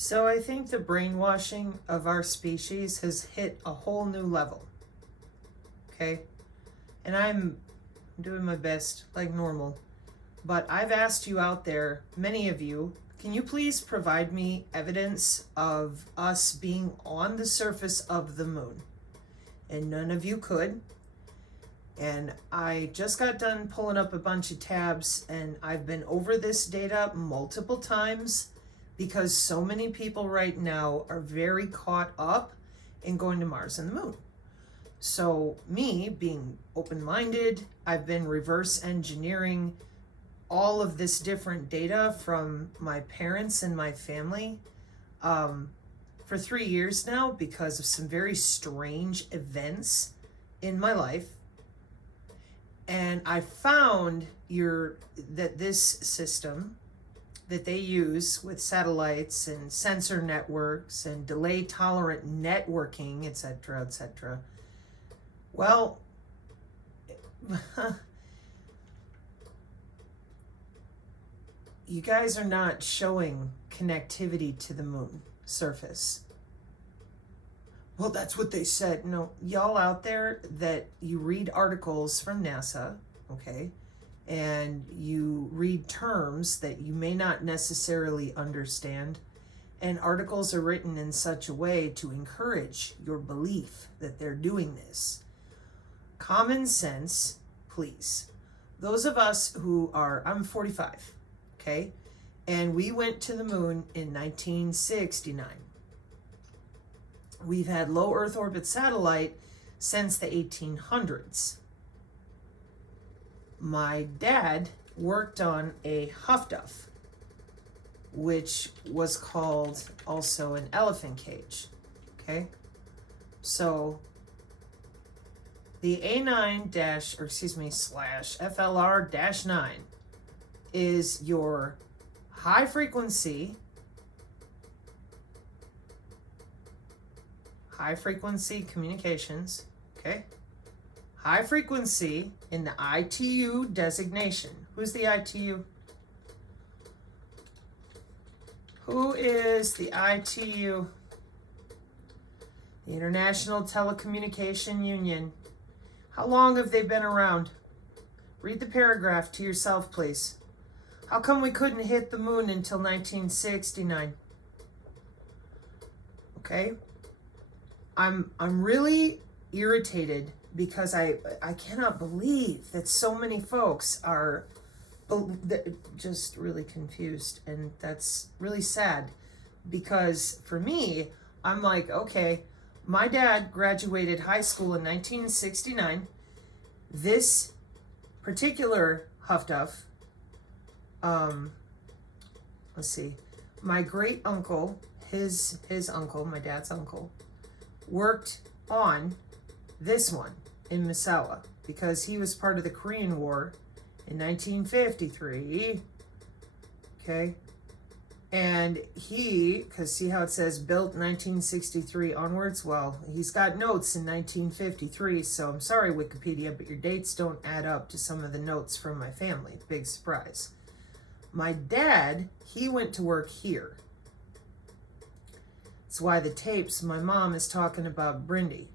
So I think the brainwashing of our species has hit a whole new level. Okay? And I'm doing my best, like normal. But I've asked you out there, many of you, can you please provide me evidence of us being on the surface of the moon? And none of you could. And I just got done pulling up a bunch of tabs, and I've been over this data multiple times because so many people right now are very caught up in going to Mars and the moon. So me being open-minded, I've been reverse engineering all of this different data from my parents and my family for 3 years now because of some very strange events in my life. And I found that this system that they use with satellites and sensor networks and delay tolerant networking, etc., etc. Well, you guys are not showing connectivity to the moon surface. Well, that's what they said. No, y'all out there that you read articles from NASA, okay, and you read terms that you may not necessarily understand, and articles are written in such a way to encourage your belief that they're doing this. Common sense, please. Those of us who are, I'm 45, okay, and we went to the moon in 1969. We've had low Earth orbit satellite since the 1800s. My dad worked on a Huff Duff, which was called also an elephant cage. Okay, so the A9-/FLR-9 is your high frequency communications, okay? High frequency in the ITU designation. Who's the ITU? Who is the ITU? The International Telecommunication Union. How long have they been around? Read the paragraph to yourself, please. How come we couldn't hit the moon until 1969? Okay? I'm really irritated because I cannot believe that so many folks are just really confused, and that's really sad because for me, I'm like, okay, my dad graduated high school in 1969. This particular Huff Duff, let's see, my great uncle, his uncle, my dad's uncle, worked on this one in Misawa because he was part of the Korean War in 1953. Okay. And because see how it says built 1963 onwards? Well, he's got notes in 1953, so I'm sorry, Wikipedia, but your dates don't add up to some of the notes from my family. Big surprise. My dad, he went to work here. That's why the tapes, my mom is talking about Brindisi.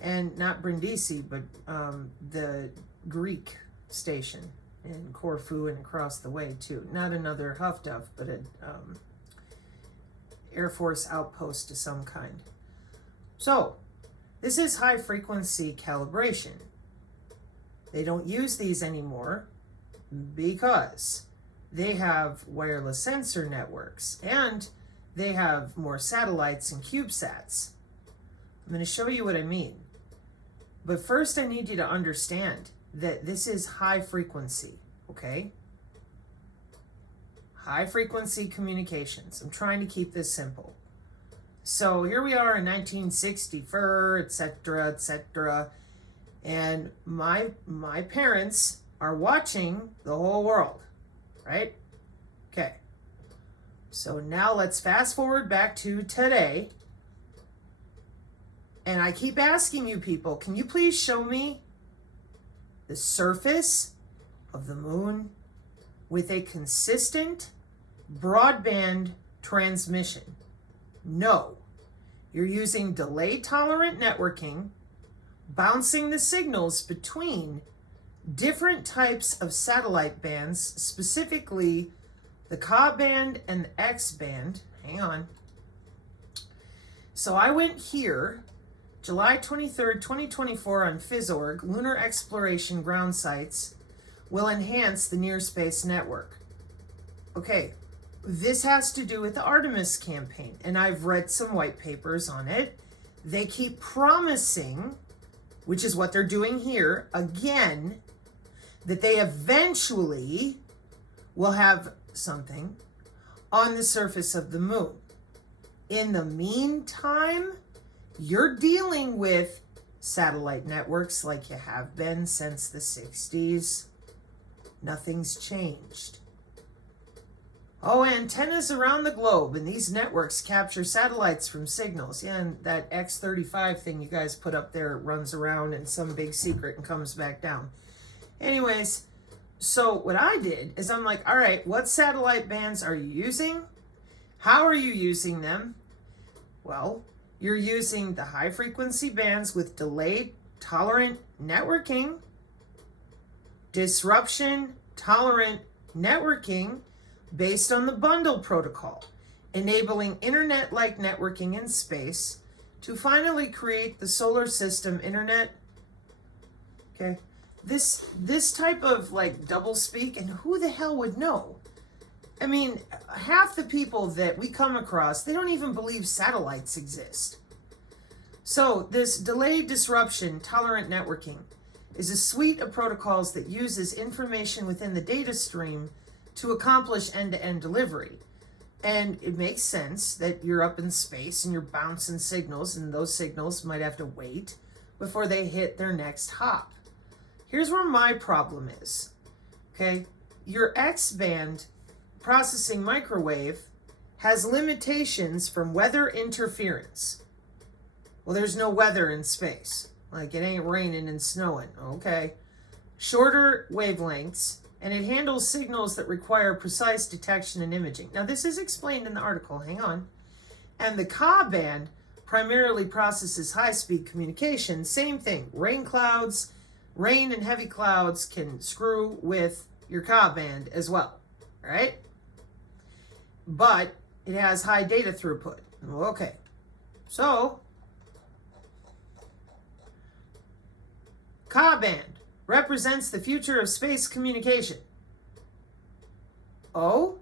And not Brindisi, but the Greek station in Corfu and across the way too. Not another Huff Duff, but an Air Force outpost of some kind. So, this is high frequency calibration. They don't use these anymore because they have wireless sensor networks and they have more satellites and CubeSats. I'm going to show you what I mean. But first I need you to understand that this is high frequency, okay? High frequency communications. I'm trying to keep this simple. So here we are in 1964, etc., etc. And my parents are watching the whole world, right? Okay. So now let's fast forward back to today. And I keep asking you people, can you please show me the surface of the moon with a consistent broadband transmission. No, you're using delay-tolerant networking, bouncing the signals between different types of satellite bands, specifically the Ka band and the X band. Hang on. So I went here, July 23rd, 2024 on PhysOrg, Lunar Exploration Ground Sites will enhance the near space network. Okay, this has to do with the Artemis campaign, and I've read some white papers on it. They keep promising, which is what they're doing here, again, that they eventually will have something on the surface of the moon. In the meantime, you're dealing with satellite networks like you have been since the 60s. Nothing's changed. Oh, antennas around the globe, and these networks capture satellites from signals. Yeah, and that X-35 thing you guys put up there runs around in some big secret and comes back down. Anyways, so what I did is I'm like, all right, what satellite bands are you using? How are you using them? Well, you're using the high frequency bands with delay tolerant networking, disruption tolerant networking based on the bundle protocol, enabling internet-like networking in space to finally create the solar system internet. Okay, this type of like double speak, and who the hell would know? I mean, half the people that we come across, they don't even believe satellites exist. So this delayed disruption tolerant networking is a suite of protocols that uses information within the data stream to accomplish end-to-end delivery. And it makes sense that you're up in space and you're bouncing signals, and those signals might have to wait before they hit their next hop. Here's where my problem is, okay? Your X-band processing microwave has limitations from weather interference. Well, there's no weather in space. Like, it ain't raining and snowing, okay? Shorter wavelengths, and it handles signals that require precise detection and imaging. Now, this is explained in the article, hang on. And the Ka band primarily processes high-speed communication. Same thing, rain and heavy clouds can screw with your Ka band as well, all right? But it has high data throughput. Okay, so Ka band represents the future of space communication. Oh,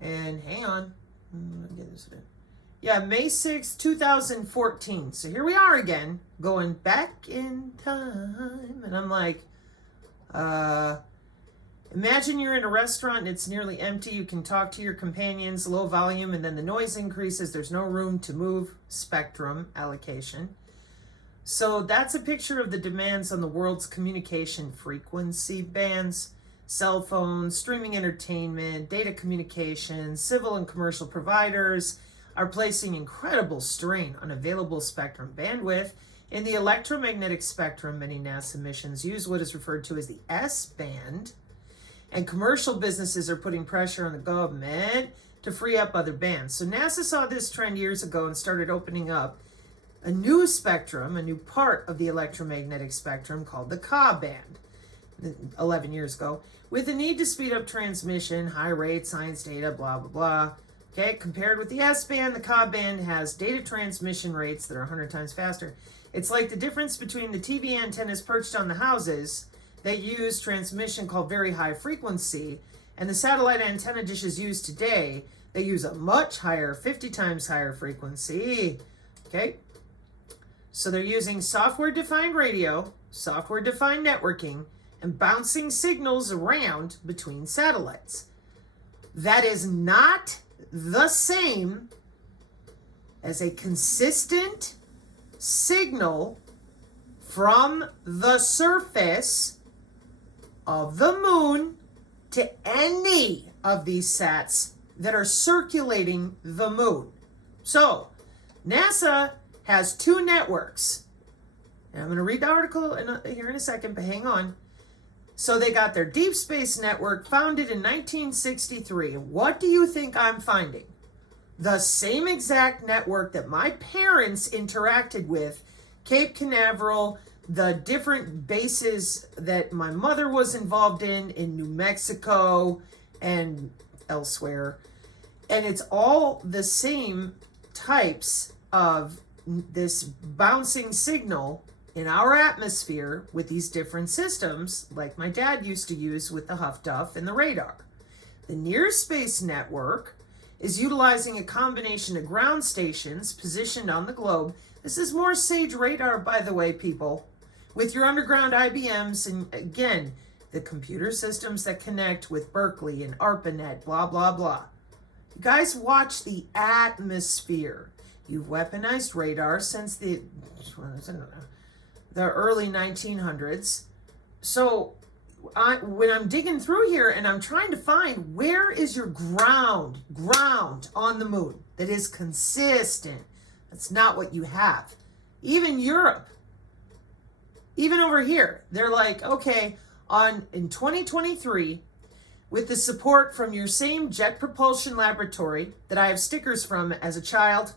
and hang on. Yeah, May 6, 2014. So here we are again, going back in time. And I'm like, imagine you're in a restaurant and it's nearly empty. You can talk to your companions, low volume, and then the noise increases. There's no room to move. Spectrum allocation. So that's a picture of the demands on the world's communication frequency bands. Cell phones, streaming entertainment, data communications, civil and commercial providers are placing incredible strain on available spectrum bandwidth. In the electromagnetic spectrum, many NASA missions use what is referred to as the S-band, and commercial businesses are putting pressure on the government to free up other bands. So NASA saw this trend years ago and started opening up a new spectrum, a new part of the electromagnetic spectrum called the Ka band 11 years ago, with the need to speed up transmission, high rate, science data, blah, blah, blah. Okay, compared with the S-band, the Ka band has data transmission rates that are 100 times faster. It's like the difference between the TV antennas perched on the houses that use transmission called very high frequency, and the satellite antenna dishes used today, they use a much higher, 50 times higher frequency. Okay, so they're using software-defined radio, software-defined networking, and bouncing signals around between satellites. That is not the same as a consistent signal from the surface of the moon to any of these sats that are circulating the moon. So NASA has two networks. And I'm going to read the article here in a second, but hang on. So they got their deep space network founded in 1963. What do you think I'm finding? the same exact network that my parents interacted with, Cape Canaveral, the different bases that my mother was involved in New Mexico and elsewhere. And it's all the same types of this bouncing signal in our atmosphere with these different systems, like my dad used to use with the Huff Duff and the radar. The Near Space Network is utilizing a combination of ground stations positioned on the globe. This is more SAGE radar, by the way, people, with your underground IBMs and, again, the computer systems that connect with Berkeley and ARPANET, blah, blah, blah. You guys watch the atmosphere. You've weaponized radar since the early 1900s. So when I'm digging through here and I'm trying to find where is your ground on the moon that is consistent, that's not what you have. Even Europe, even over here, they're like, okay, in 2023, with the support from your same jet propulsion laboratory that I have stickers from as a child,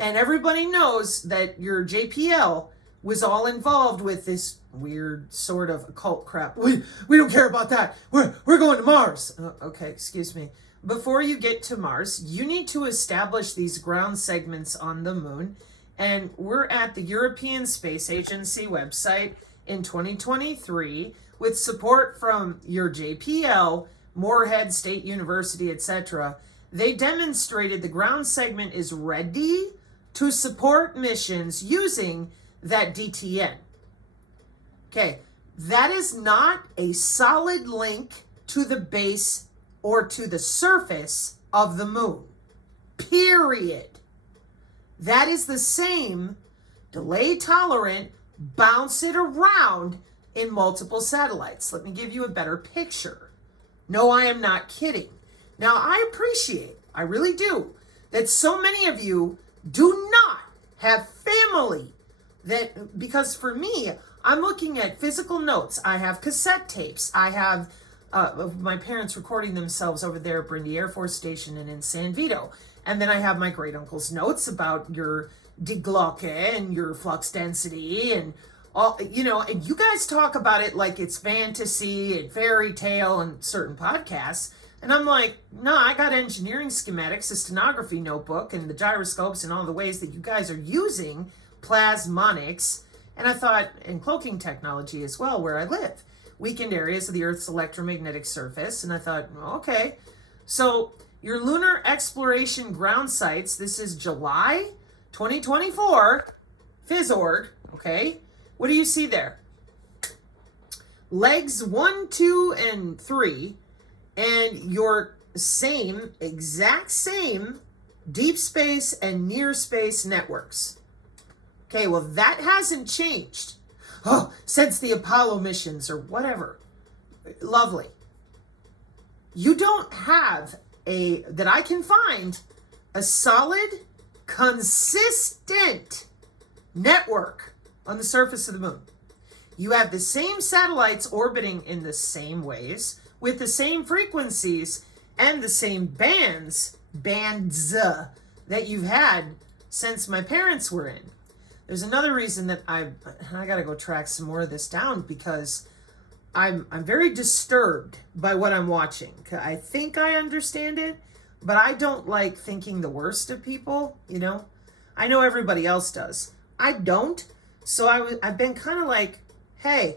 and everybody knows that your JPL was all involved with this weird sort of occult crap. We don't care about that. We're going to Mars. Okay, excuse me. Before you get to Mars, you need to establish these ground segments on the moon. And we're at the European Space Agency website in 2023 with support from your JPL, Moorhead State University, etc. They demonstrated the ground segment is ready to support missions using that DTN. Okay, that is not a solid link to the base or to the surface of the moon. Period. That is the same delay tolerant, bounce it around in multiple satellites. Let me give you a better picture. No, I am not kidding. Now, I appreciate, I really do, that so many of you do not have family that, because for me, I'm looking at physical notes. I have cassette tapes. I have my parents recording themselves over there at Brindy Air Force Station and in San Vito. And then I have my great uncle's notes about your Die Glocke and your flux density and all, and you guys talk about it like it's fantasy and fairy tale and certain podcasts. And I'm like, no, I got engineering schematics, a stenography notebook, and the gyroscopes and all the ways that you guys are using plasmonics. And I thought, and cloaking technology as well, where I live, weakened areas of the Earth's electromagnetic surface. And I thought, okay, so your lunar exploration ground sites, this is July 2024, PhysOrg, okay? What do you see there? Legs 1, 2, and 3, and your exact same deep space and near space networks. Okay, well, that hasn't changed. Oh, since the Apollo missions or whatever. Lovely. You don't have that I can find, a solid, consistent network on the surface of the moon. You have the same satellites orbiting in the same ways, with the same frequencies and the same bands that you've had since my parents were in. There's another reason that I got to go track some more of this down, because I'm very disturbed by what I'm watching. I think I understand it, but I don't like thinking the worst of people, I know everybody else does. I don't. So I've been kind of like, hey,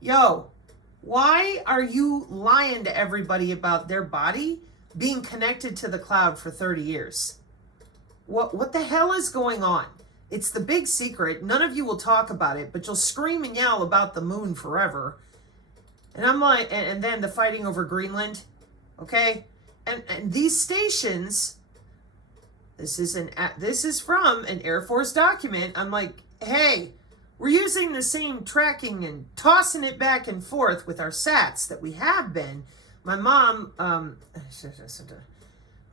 yo, why are you lying to everybody about their body being connected to the cloud for 30 years? What the hell is going on? It's the big secret. None of you will talk about it, but you'll scream and yell about the moon forever. And I'm like, and then the fighting over Greenland, okay? And these stations, this is from an Air Force document. I'm like, hey, we're using the same tracking and tossing it back and forth with our sats that we have been. My mom,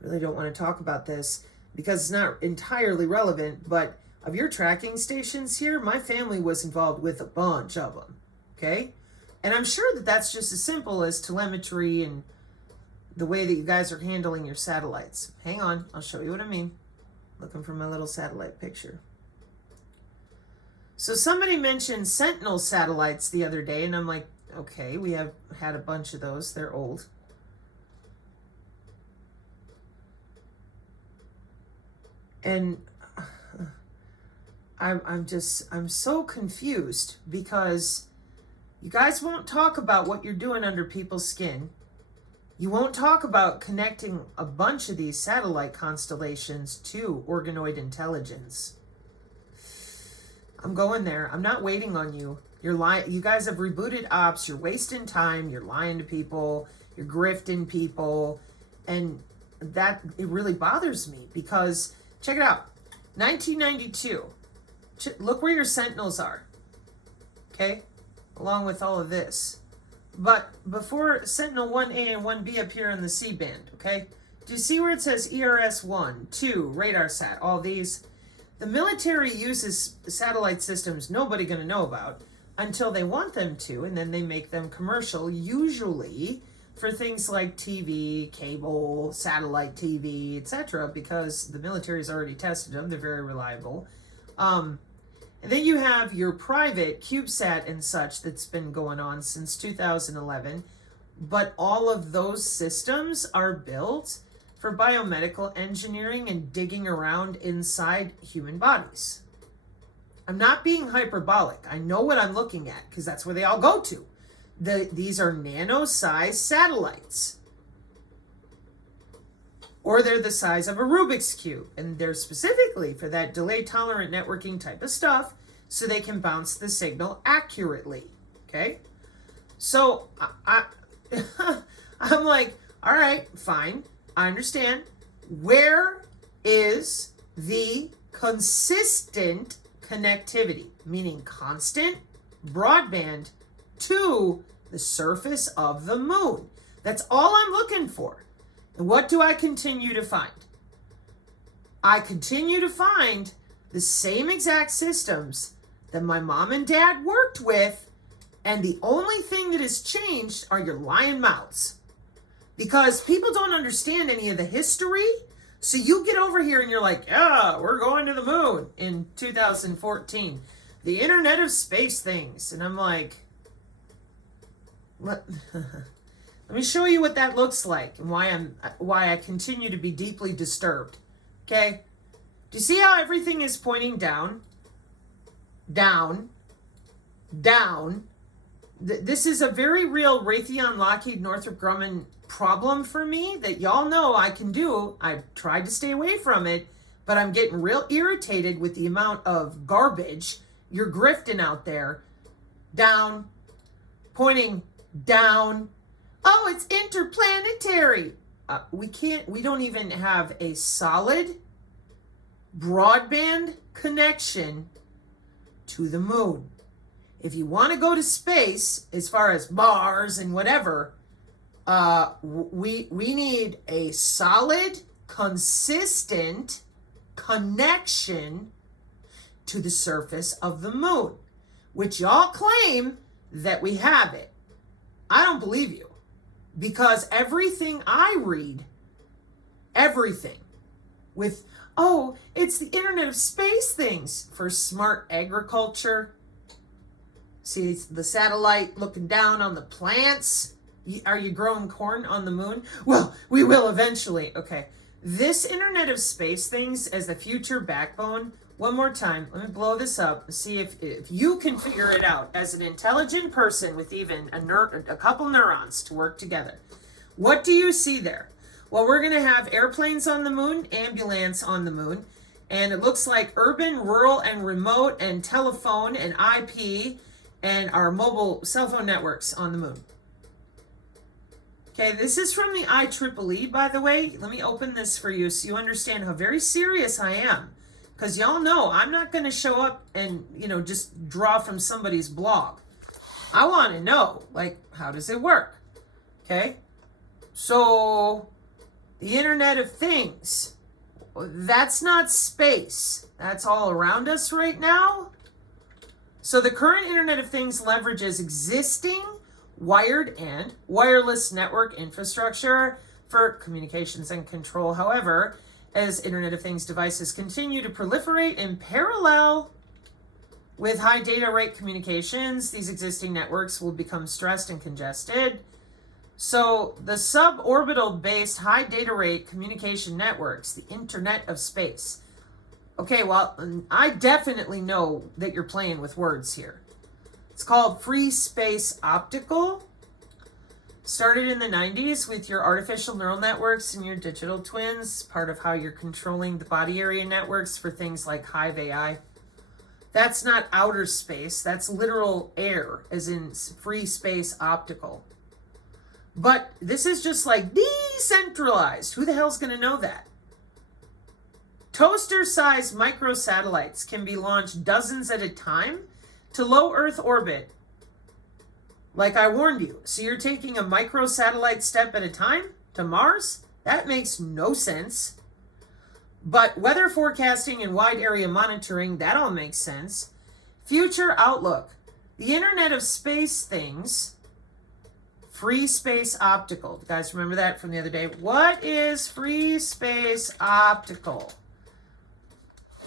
really don't want to talk about this because it's not entirely relevant, but of your tracking stations here, my family was involved with a bunch of them, okay? And I'm sure that that's just as simple as telemetry and the way that you guys are handling your satellites. Hang on, I'll show you what I mean. Looking for my little satellite picture. So somebody mentioned Sentinel satellites the other day, and I'm like, okay, we have had a bunch of those. They're old. And I'm so confused because you guys won't talk about what you're doing under people's skin. You won't talk about connecting a bunch of these satellite constellations to organoid intelligence. I'm going there. I'm not waiting on you. You're lying. You guys have rebooted ops. You're wasting time. You're lying to people. You're grifting people. And that, it really bothers me because, check it out. 1992. Look where your Sentinels are. Okay? Along with all of this. But before Sentinel 1A and 1B appear in the C-band, okay? Do you see where it says ERS-1, 2, radar sat, all these? The military uses satellite systems nobody going to know about until they want them to, and then they make them commercial, usually for things like TV, cable, satellite TV, etc., because the military's already tested them. They're very reliable. And then you have your private CubeSat and such that's been going on since 2011. But all of those systems are built for biomedical engineering and digging around inside human bodies. I'm not being hyperbolic. I know what I'm looking at because that's where they all go to. These are nano-sized satellites. Or they're the size of a Rubik's Cube. And they're specifically for that delay-tolerant networking type of stuff so they can bounce the signal accurately. Okay? So, I'm like, all right, fine. I understand. Where is the consistent connectivity? Meaning constant broadband to the surface of the moon. That's all I'm looking for. And what do I continue to find? I continue to find the same exact systems that my mom and dad worked with, and the only thing that has changed are your lying mouths. Because people don't understand any of the history, so you get over here and you're like, yeah, we're going to the moon in 2014. The Internet of Space things. And I'm like, let me show you what that looks like and why I continue to be deeply disturbed. Okay? Do you see how everything is pointing down? Down. Down. This is a very real Raytheon, Lockheed, Northrop Grumman problem for me that y'all know I can do. I've tried to stay away from it, but I'm getting real irritated with the amount of garbage you're grifting out there. Down. Pointing down. Oh, it's interplanetary. We don't even have a solid broadband connection to the moon. If you want to go to space, as far as Mars and whatever, we need a solid, consistent connection to the surface of the moon, which y'all claim that we have it. I don't believe you. Because everything I read, everything with, oh, it's the Internet of Space things for smart agriculture. See the satellite looking down on the plants. Are you growing corn on the moon? Well, we will eventually. Okay. This Internet of Space things as the future backbone. One more time. Let me blow this up and see if you can figure it out as an intelligent person with even a couple neurons to work together. What do you see there? Well, we're going to have airplanes on the moon, ambulance on the moon, and it looks like urban, rural, and remote, and telephone, and IP, and our mobile cell phone networks on the moon. Okay, this is from the IEEE, by the way. Let me open this for you so you understand how very serious I am. Because y'all know I'm not going to show up and, just draw from somebody's blog. I want to know, how does it work? Okay? So, the Internet of Things. That's not space. That's all around us right now. So, the current Internet of Things leverages existing wired and wireless network infrastructure for communications and control. However, as Internet of Things devices continue to proliferate in parallel with high data rate communications, these existing networks will become stressed and congested. So the suborbital based high data rate communication networks, the Internet of Space. Okay, well, I definitely know that you're playing with words here. It's called free space optical. Started in the 90s with your artificial neural networks and your digital twins, part of how you're controlling the body area networks for things like Hive AI. That's not outer space, that's literal air, as in free space optical. But this is just like decentralized. Who the hell's going to know that? Toaster-sized microsatellites can be launched dozens at a time to low Earth orbit. Like I warned you. So you're taking a microsatellite step at a time to Mars? That makes no sense. But weather forecasting and wide area monitoring, that all makes sense. Future outlook. The Internet of Space things. Free space optical. You guys remember that from the other day? What is free space optical?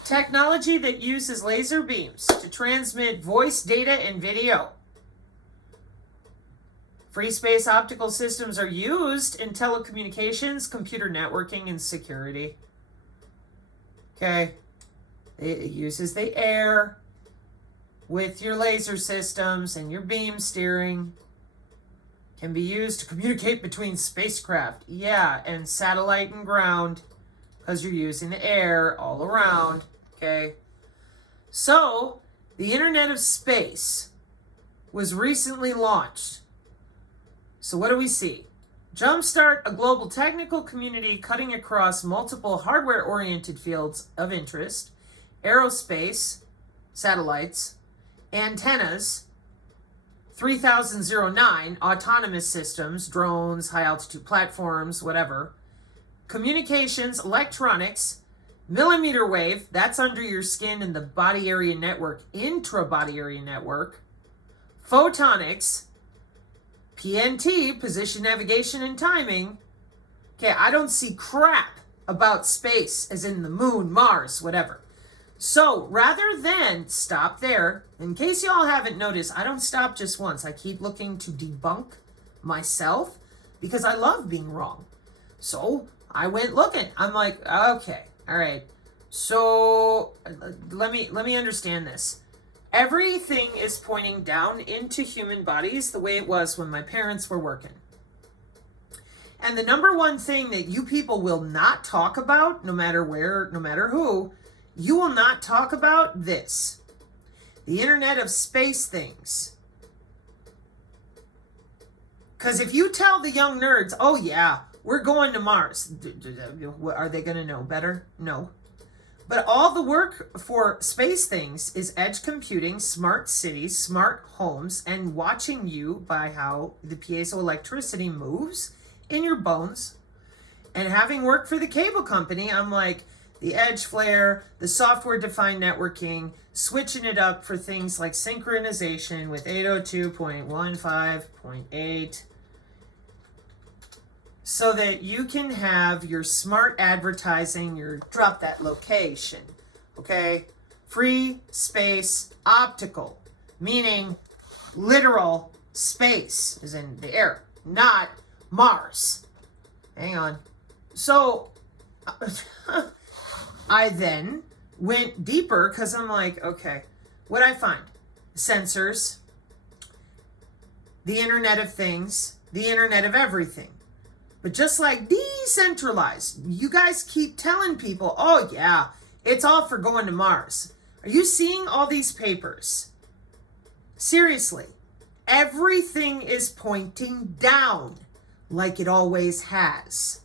Technology that uses laser beams to transmit voice data and video. Free space optical systems are used in telecommunications, computer networking, and security. Okay. It uses the air with your laser systems and your beam steering. Can be used to communicate between spacecraft. Yeah, and satellite and ground, because you're using the air all around. Okay. So, the Internet of Space was recently launched. So what do we see? Jumpstart a global technical community cutting across multiple hardware-oriented fields of interest, aerospace, satellites, antennas, 3009, autonomous systems, drones, high-altitude platforms, whatever, communications, electronics, millimeter wave, that's under your skin in the body area network, intra-body area network, photonics, PNT, position, navigation, and timing. Okay, I don't see crap about space, as in the moon, Mars, whatever. So, rather than stop there, in case y'all haven't noticed, I don't stop just once. I keep looking to debunk myself, because I love being wrong. So, I went looking. I'm like, okay, all right. So, let me understand this. Everything is pointing down into human bodies the way it was when my parents were working. And the number one thing that you people will not talk about, no matter where, no matter who, you will not talk about this. The Internet of Space things. Because if you tell the young nerds, oh yeah, we're going to Mars, are they going to know better? No. But all the work for space things is edge computing, smart cities, smart homes, and watching you by how the piezoelectricity moves in your bones. And having worked for the cable company, I'm like, the edge flare, the software-defined networking, switching it up for things like synchronization with 802.15.8, so that you can have your smart advertising, your drop that location, okay? Free space optical, meaning literal space, as in the air, not Mars. Hang on. So, I then went deeper, because I'm like, okay, what'd I find? Sensors, the Internet of Things, the Internet of Everything. But just like decentralized, you guys keep telling people, oh yeah, it's all for going to Mars. Are you seeing all these papers? Seriously, everything is pointing down like it always has.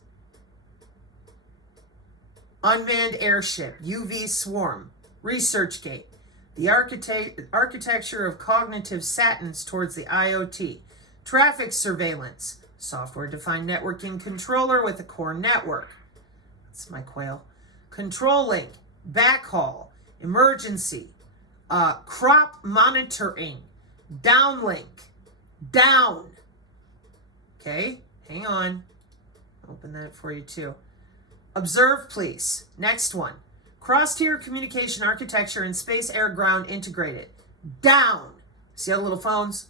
Unmanned airship, UV swarm, ResearchGate, the architecture of cognitive satins towards the IoT, traffic surveillance, software-defined networking controller with a core network. That's my quail. Control link, backhaul, emergency, crop monitoring, downlink, down. Okay, hang on. Open that for you too. Observe, please. Next one. Cross-tier communication architecture and space, air, ground integrated. Down. See all the little phones?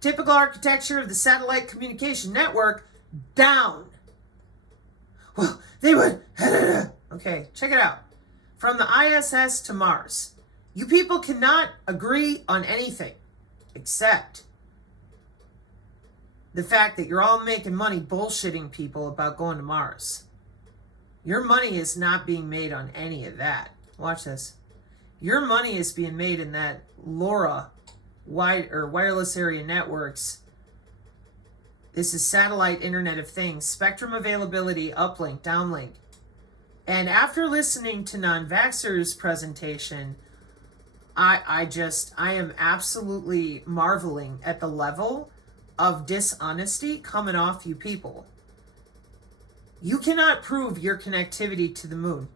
Typical architecture of the satellite communication network. Down. Well, they would. Okay, check it out. From the ISS to Mars. You people cannot agree on anything except the fact that you're all making money bullshitting people about going to Mars. Your money is not being made on any of that. Watch this. Your money is being made in that LoRa wireless area networks. This is satellite Internet of Things, spectrum availability, uplink, downlink. And after listening to Non-Vaxxer's presentation, I am absolutely marveling at the level of dishonesty coming off you people. You cannot prove your connectivity to the moon.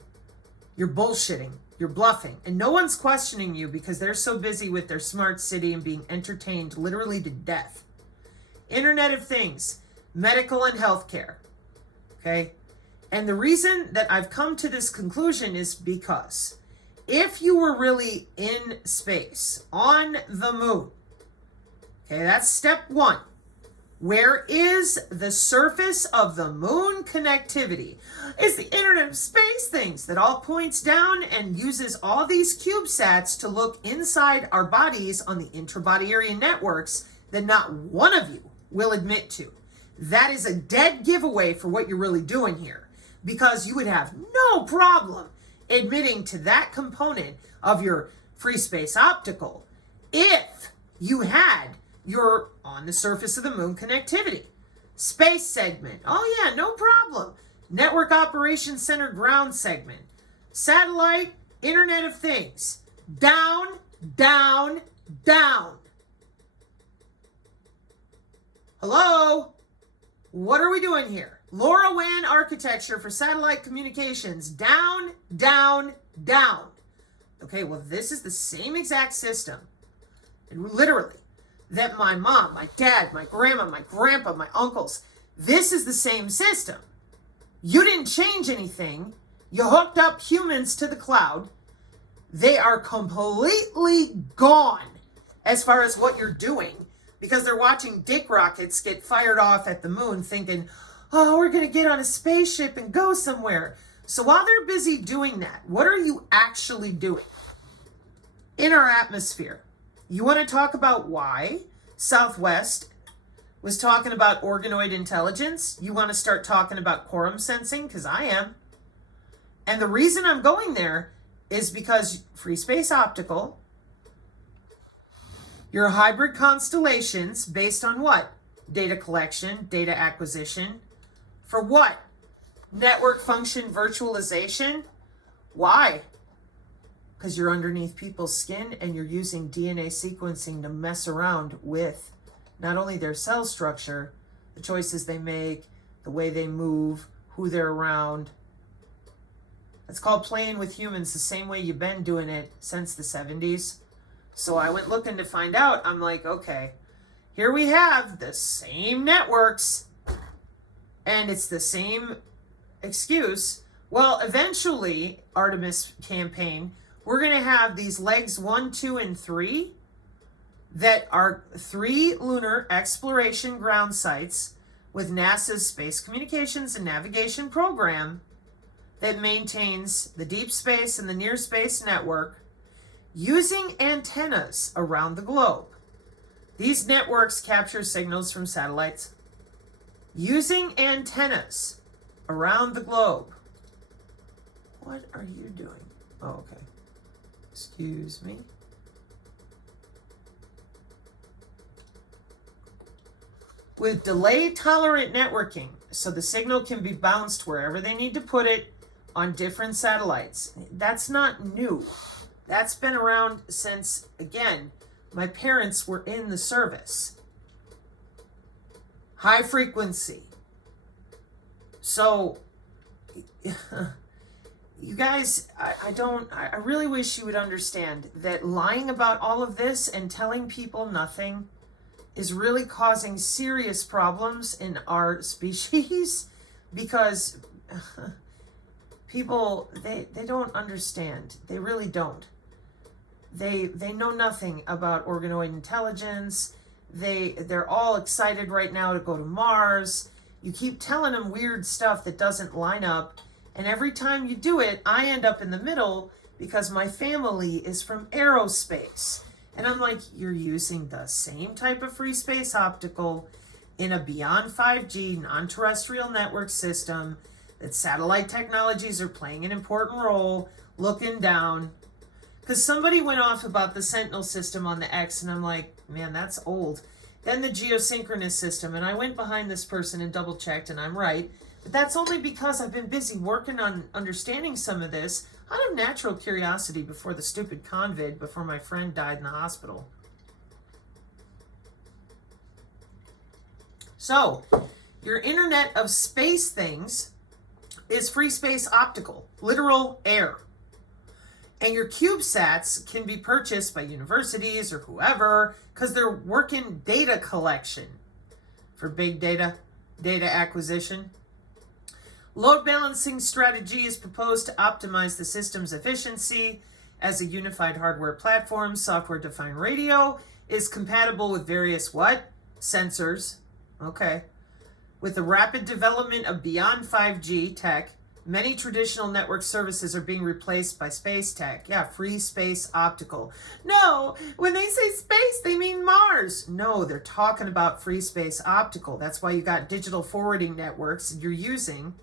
You're bullshitting. You're bluffing. And no one's questioning you because they're so busy with their smart city and being entertained literally to death. Internet of Things, medical and healthcare. Okay? And the reason that I've come to this conclusion is because if you were really in space, on the moon, okay, that's step one. Where is the surface of the moon connectivity? It's the Internet of Space things that all points down and uses all these CubeSats to look inside our bodies on the intra-body area networks that not one of you will admit to. That is a dead giveaway for what you're really doing here, because you would have no problem admitting to that component of your free space optical if you had your on the surface of the moon connectivity. Space segment. Oh yeah, no problem. Network operations center ground segment. Satellite, Internet of Things. Down, down, down. Hello? What are we doing here? LoRaWAN architecture for satellite communications. Down, down, down. Okay, well, this is the same exact system. And literally, that my mom, my dad, my grandma, my grandpa, my uncles, this is the same system. You didn't change anything. You hooked up humans to the cloud. They are completely gone as far as what you're doing because they're watching dick rockets get fired off at the moon thinking, oh, we're going to get on a spaceship and go somewhere. So while they're busy doing that, what are you actually doing in our atmosphere? You want to talk about why Southwest was talking about organoid intelligence? You want to start talking about quorum sensing? Because I am. And the reason I'm going there is because free space optical, your hybrid constellations based on what? Data collection, data acquisition. For what? Network function virtualization. Why? Because you're underneath people's skin and you're using DNA sequencing to mess around with not only their cell structure, the choices they make, the way they move, who they're around. It's called playing with humans the same way you've been doing it since the 70s. So I went looking to find out. I'm like, okay, here we have the same networks and it's the same excuse. Well, eventually, Artemis campaign, we're going to have these legs 1, 2, and 3 that are 3 lunar exploration ground sites with NASA's Space Communications and Navigation Program that maintains the deep space and the near space network using antennas around the globe. These networks capture signals from satellites using antennas around the globe. What are you doing? Oh, okay. Excuse me. With delay-tolerant networking, so the signal can be bounced wherever they need to put it on different satellites. That's not new. That's been around since, again, my parents were in the service. High frequency. So, you guys, I really wish you would understand that lying about all of this and telling people nothing is really causing serious problems in our species because people, they don't understand. They really don't. They know nothing about organoid intelligence. They're all excited right now to go to Mars. You keep telling them weird stuff that doesn't line up. And every time you do it, I end up in the middle because my family is from aerospace. And I'm like, you're using the same type of free space optical in a beyond 5G non-terrestrial network system that satellite technologies are playing an important role, looking down. Because somebody went off about the Sentinel system on the X, and I'm like, man, that's old. Then the geosynchronous system, and I went behind this person and double-checked, and I'm right. But that's only because I've been busy working on understanding some of this out of natural curiosity before the stupid convid, before my friend died in the hospital. So, your Internet of Space things is free space optical, literal air. And your CubeSats can be purchased by universities or whoever because they're working data collection for big data acquisition. Load balancing strategy is proposed to optimize the system's efficiency as a unified hardware platform. Software-defined radio is compatible with various what? Sensors. Okay. With the rapid development of beyond 5G tech, many traditional network services are being replaced by space tech. Yeah, free space optical. No, when they say space, they mean Mars. No, they're talking about free space optical. That's why you got digital forwarding networks you're using.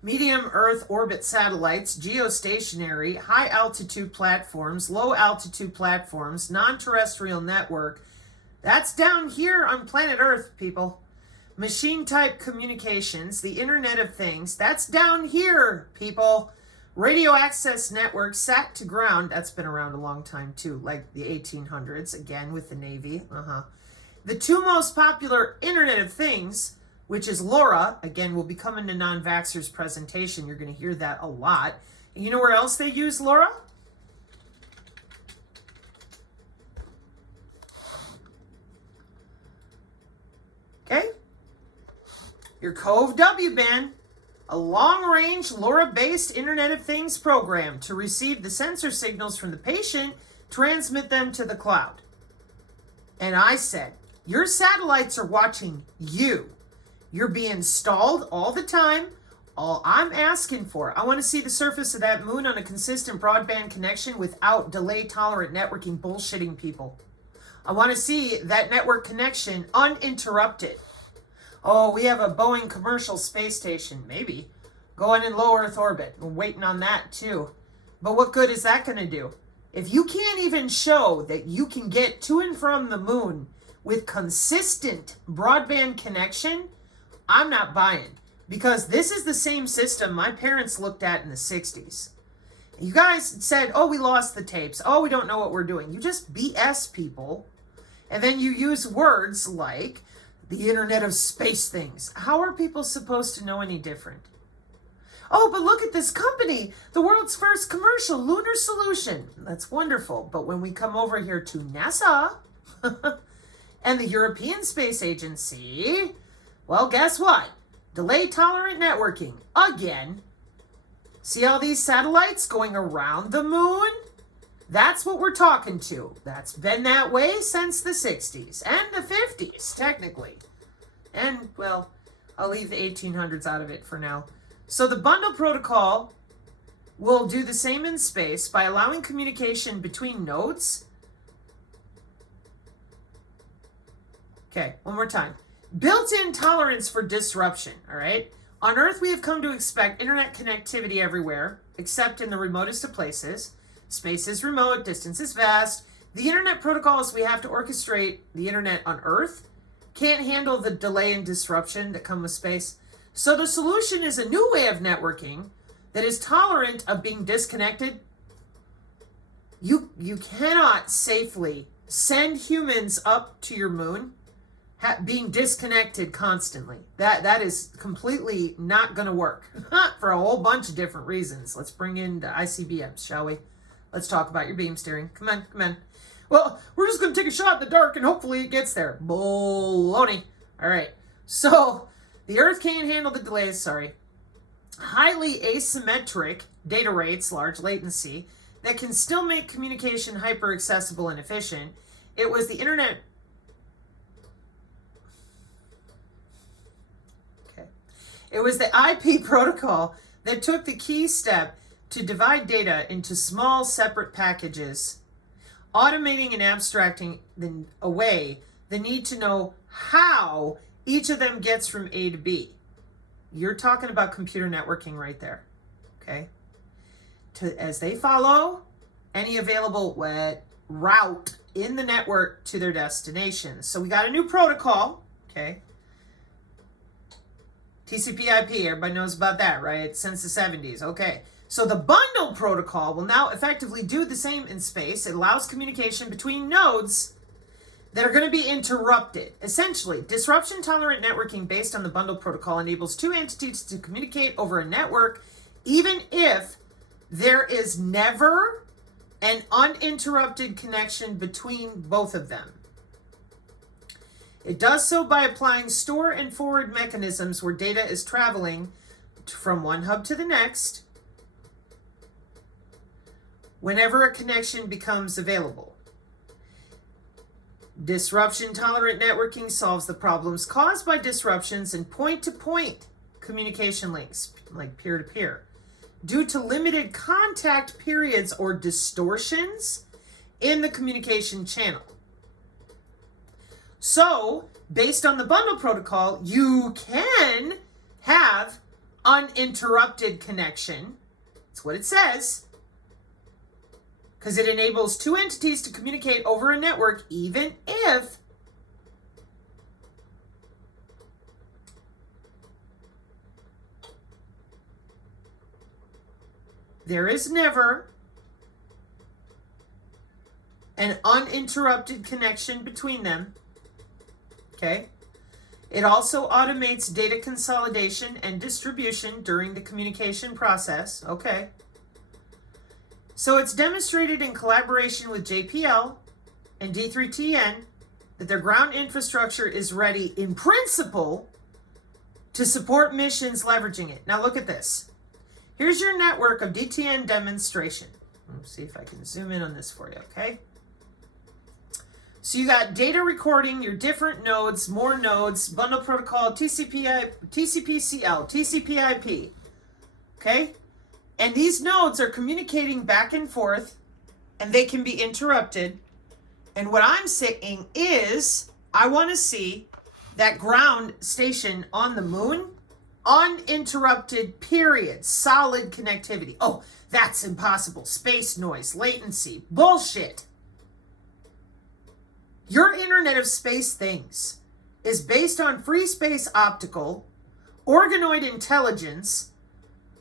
Medium Earth orbit satellites, geostationary, high altitude platforms, low altitude platforms, non-terrestrial network. That's down here on planet Earth, people. Machine type communications, the Internet of Things, that's down here, people. Radio access network, sat to ground, that's been around a long time too, like the 1800s, again with the Navy. The two most popular Internet of Things, which is LoRa, again, will be coming to non-vaxxers presentation. You're going to hear that a lot. And you know where else they use LoRa? Okay. Your Cove W-band, a long-range LoRa-based Internet of Things program to receive the sensor signals from the patient, transmit them to the cloud. And I said, your satellites are watching you. You're being stalled all the time. All I'm asking for, I want to see the surface of that moon on a consistent broadband connection without delay-tolerant networking bullshitting people. I want to see that network connection uninterrupted. Oh, we have a Boeing commercial space station, maybe, going in low Earth orbit. We're waiting on that too. But what good is that going to do? If you can't even show that you can get to and from the moon with consistent broadband connection, I'm not buying, because this is the same system my parents looked at in the 60s. You guys said, oh, we lost the tapes. Oh, we don't know what we're doing. You just BS people. And then you use words like the Internet of Space things. How are people supposed to know any different? Oh, but look at this company, the world's first commercial lunar solution. That's wonderful. But when we come over here to NASA and the European Space Agency, well, guess what? Delay-tolerant networking. Again. See all these satellites going around the moon? That's what we're talking to. That's been that way since the 60s. And the 50s, technically. And, well, I'll leave the 1800s out of it for now. So the bundle protocol will do the same in space by allowing communication between nodes. Okay, one more time. Built-in tolerance for disruption, all right? On Earth, we have come to expect internet connectivity everywhere, except in the remotest of places. Space is remote, distance is vast. The internet protocols we have to orchestrate the internet on Earth can't handle the delay and disruption that come with space. So the solution is a new way of networking that is tolerant of being disconnected. You cannot safely send humans up to your moon being disconnected constantly. That is completely not going to work for a whole bunch of different reasons. Let's bring in the ICBMs, shall we? Let's talk about your beam steering. Come on. Well, we're just going to take a shot in the dark and hopefully it gets there. Baloney. All right. So the Earth can't handle the delays, sorry. Highly asymmetric data rates, large latency, that can still make communication hyper accessible and efficient. It was the internet. Okay. It was the IP protocol that took the key step to divide data into small separate packages, automating and abstracting away the need to know how each of them gets from A to B. You're talking about computer networking right there, okay? As they follow any available route in the network to their destination. So we got a new protocol, okay? TCP/IP, everybody knows about that, right? Since the 70s, okay. So the bundle protocol will now effectively do the same in space. It allows communication between nodes that are going to be interrupted. Essentially, disruption-tolerant networking based on the bundle protocol enables two entities to communicate over a network even if there is never an uninterrupted connection between both of them. It does so by applying store and forward mechanisms where data is traveling from one hub to the next whenever a connection becomes available. Disruption-tolerant networking solves the problems caused by disruptions in point-to-point communication links, like peer-to-peer, due to limited contact periods or distortions in the communication channel. So, based on the bundle protocol, you can have uninterrupted connection. That's what it says. Because it enables two entities to communicate over a network even if there is never an uninterrupted connection between them. Okay? It also automates data consolidation and distribution during the communication process. Okay. So it's demonstrated in collaboration with JPL and D3TN that their ground infrastructure is ready in principle to support missions leveraging it. Now look at this. Here's your network of DTN demonstration. Let's see if I can zoom in on this for you, okay? So you got data recording, your different nodes, more nodes, bundle protocol, TCP/CL, TCP/IP, okay? And these nodes are communicating back and forth, and they can be interrupted. And what I'm saying is, I want to see that ground station on the moon, uninterrupted, period, solid connectivity. Oh, that's impossible. Space noise, latency, bullshit. Your Internet of Space Things is based on free space optical, organoid intelligence,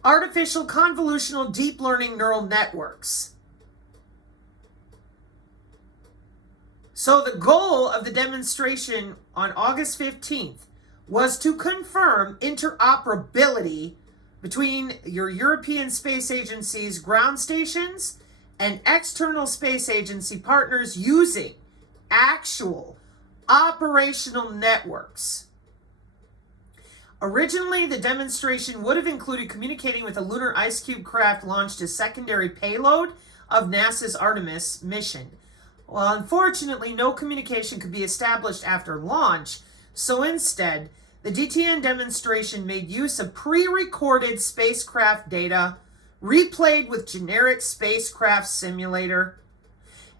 artificial convolutional deep learning neural networks. So the goal of the demonstration on August 15th was to confirm interoperability between your European Space Agency's ground stations and external space agency partners using actual operational networks. Originally, the demonstration would have included communicating with a lunar ice cube craft launched as secondary payload of NASA's Artemis mission. Well, unfortunately, no communication could be established after launch, so instead, the DTN demonstration made use of pre-recorded spacecraft data, replayed with generic spacecraft simulator,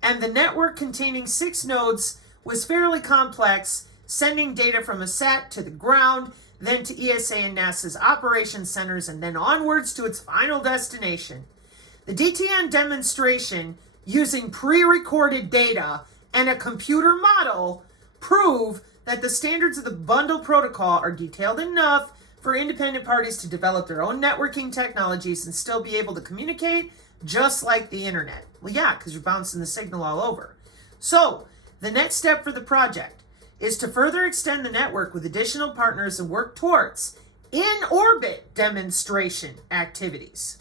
and the network containing 6 nodes was fairly complex, sending data from a sat to the ground, then to ESA and NASA's operations centers, and then onwards to its final destination. The DTN demonstration, using pre-recorded data and a computer model, prove that the standards of the bundle protocol are detailed enough for independent parties to develop their own networking technologies and still be able to communicate just like the internet. Well, yeah, because you're bouncing the signal all over. So, the next step for the project is to further extend the network with additional partners and work towards in-orbit demonstration activities.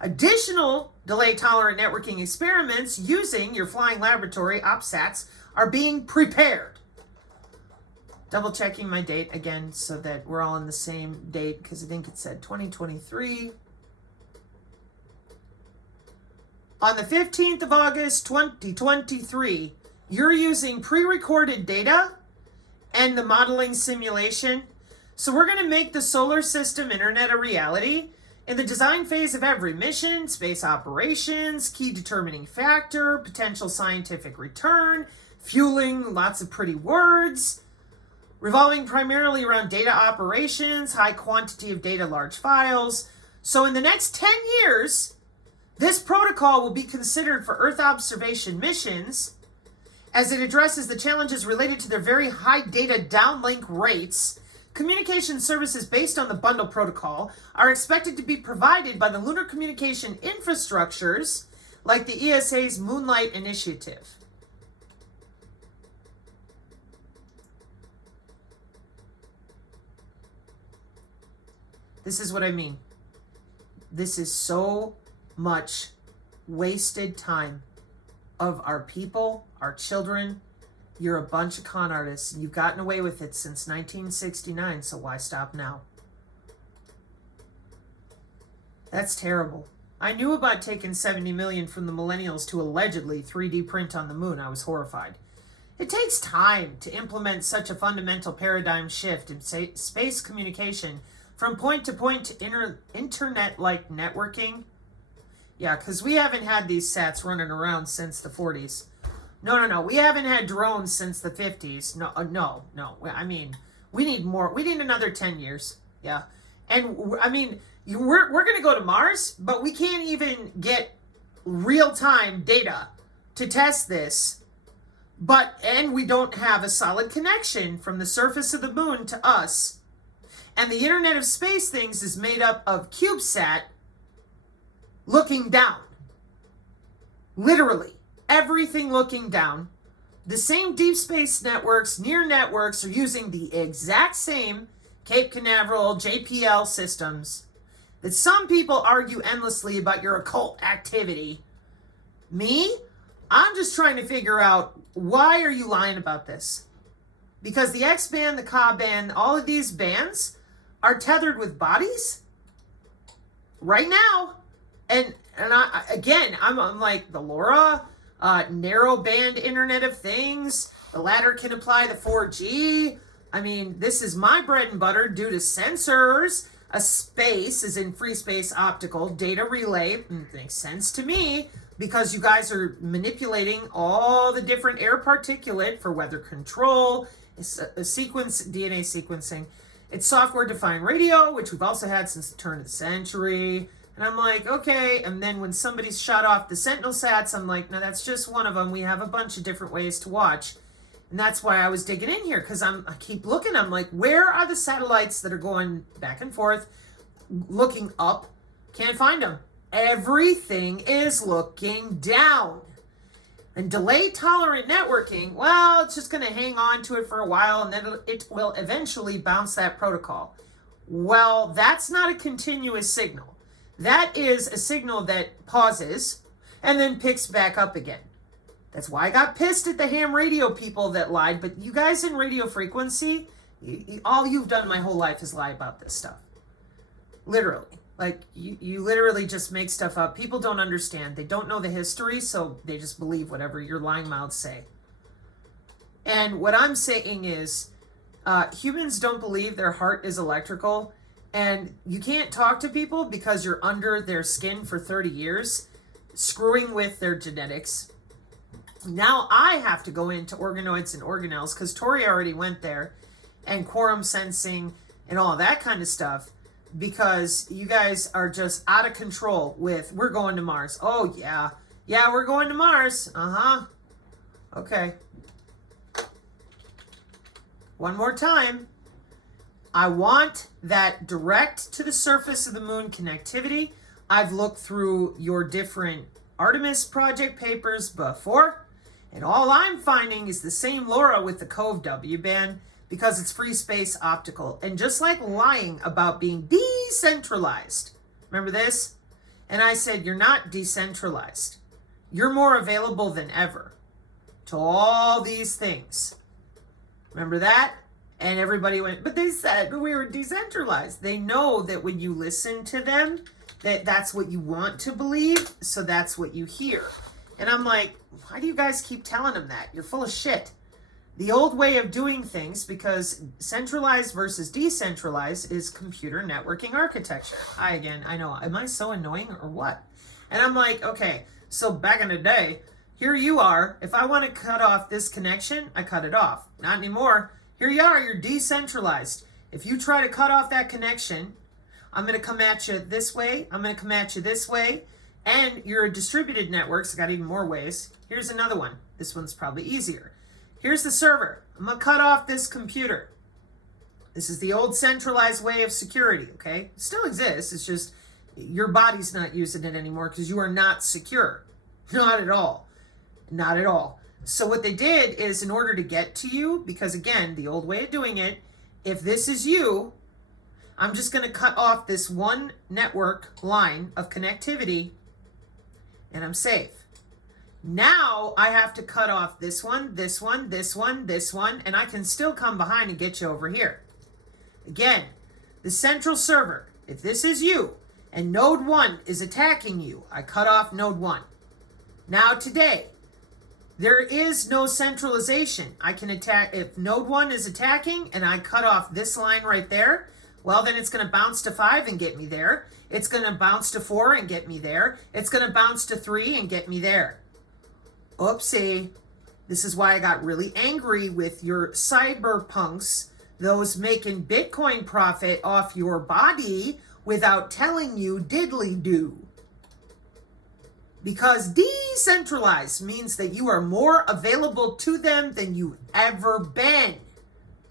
Additional delay-tolerant networking experiments using your flying laboratory, OPSATs, are being prepared. Double checking my date again so that we're all in the same date, because I think it said 2023. On the 15th of August, 2023, you're using pre-recorded data and the modeling simulation. So we're going to make the solar system internet a reality. In the design phase of every mission, space operations, key determining factor, potential scientific return, fueling, lots of pretty words, revolving primarily around data operations, high quantity of data, large files. So in the next 10 years, this protocol will be considered for Earth observation missions as it addresses the challenges related to their very high data downlink rates. Communication services based on the bundle protocol are expected to be provided by the lunar communication infrastructures like the ESA's Moonlight Initiative. This is what I mean. This is so much wasted time of our people, our children. You're a bunch of con artists. You've gotten away with it since 1969, so why stop now? That's terrible. I knew about taking 70 million from the millennials to allegedly 3D print on the moon. I was horrified. It takes time to implement such a fundamental paradigm shift in space communication from point to internet-like networking. Yeah, because we haven't had these sats running around since the 40s. No. We haven't had drones since the 50s. No. I mean, we need more. We need another 10 years. Yeah. And I mean, we're going to go to Mars, but we can't even get real-time data to test this. And we don't have a solid connection from the surface of the moon to us. And the Internet of Space things is made up of CubeSat looking down. Literally. Everything looking down. The same deep space networks, near networks, are using the exact same Cape Canaveral, JPL systems that some people argue endlessly about your occult activity. Me? I'm just trying to figure out, why are you lying about this? Because the X band, the Ka band, all of these bands are tethered with bodies right now. And I'm like the LoRa, narrow band Internet of Things. The latter can apply the 4G. I mean, this is my bread and butter due to sensors. A space is in free space optical data relay. It makes sense to me because you guys are manipulating all the different air particulate for weather control, a sequence, DNA sequencing. It's software-defined radio, which we've also had since the turn of the century. And I'm like, okay. And then when somebody's shot off the Sentinel sats, I'm like, no, that's just one of them. We have a bunch of different ways to watch. And that's why I was digging in here, because I keep looking. I'm like, where are the satellites that are going back and forth, looking up? Can't find them. Everything is looking down. And delay-tolerant networking, well, it's just going to hang on to it for a while, and then it will eventually bounce that protocol. Well, that's not a continuous signal. That is a signal that pauses and then picks back up again. That's why I got pissed at the ham radio people that lied. But you guys in radio frequency, all you've done my whole life is lie about this stuff. Literally. Like, you literally just make stuff up. People don't understand. They don't know the history, so they just believe whatever your lying mouths say. And what I'm saying is, humans don't believe their heart is electrical. And you can't talk to people because you're under their skin for 30 years, screwing with their genetics. Now I have to go into organoids and organelles because Tori already went there, and quorum sensing and all that kind of stuff, because you guys are just out of control with, we're going to Mars. Oh, yeah. Yeah, we're going to Mars. Uh-huh. Okay. One more time. I want that direct to the surface of the moon connectivity. I've looked through your different Artemis project papers before, and all I'm finding is the same LoRa with the Cove W band because it's free space optical. And just like lying about being decentralized, remember this? And I said, you're not decentralized. You're more available than ever to all these things. Remember that? And everybody went, but they said we were decentralized. They know that when you listen to them, that's what you want to believe, so that's what you hear. And I'm like, why do you guys keep telling them that? You're full of shit. The old way of doing things, because centralized versus decentralized, is computer networking architecture. I know, am I so annoying or what? And I'm like, okay, so back in the day, here you are. If I want to cut off this connection, I cut it off. Not anymore. Here you are, you're decentralized. If you try to cut off that connection, I'm going to come at you this way, I'm going to come at you this way, and you're a distributed network, so got even more ways. Here's another one. This one's probably easier. Here's the server. I'm going to cut off this computer. This is the old centralized way of security, okay? It still exists, it's just your body's not using it anymore because you are not secure. Not at all. Not at all. So what they did is, in order to get to you, because again, the old way of doing it, if this is you, I'm just going to cut off this one network line of connectivity and I'm safe. Now I have to cut off this one, this one, this one, this one, and I can still come behind and get you over here. Again, the central server, if this is you and node 1 is attacking you, I cut off node 1. Now today, there is no centralization. I can attack, if node 1 is attacking and I cut off this line right there, well, then it's going to bounce to 5 and get me there. It's going to bounce to 4 and get me there. It's going to bounce to 3 and get me there. Oopsie. This is why I got really angry with your cyberpunks, those making Bitcoin profit off your body without telling you diddly do. Because decentralized means that you are more available to them than you've ever been,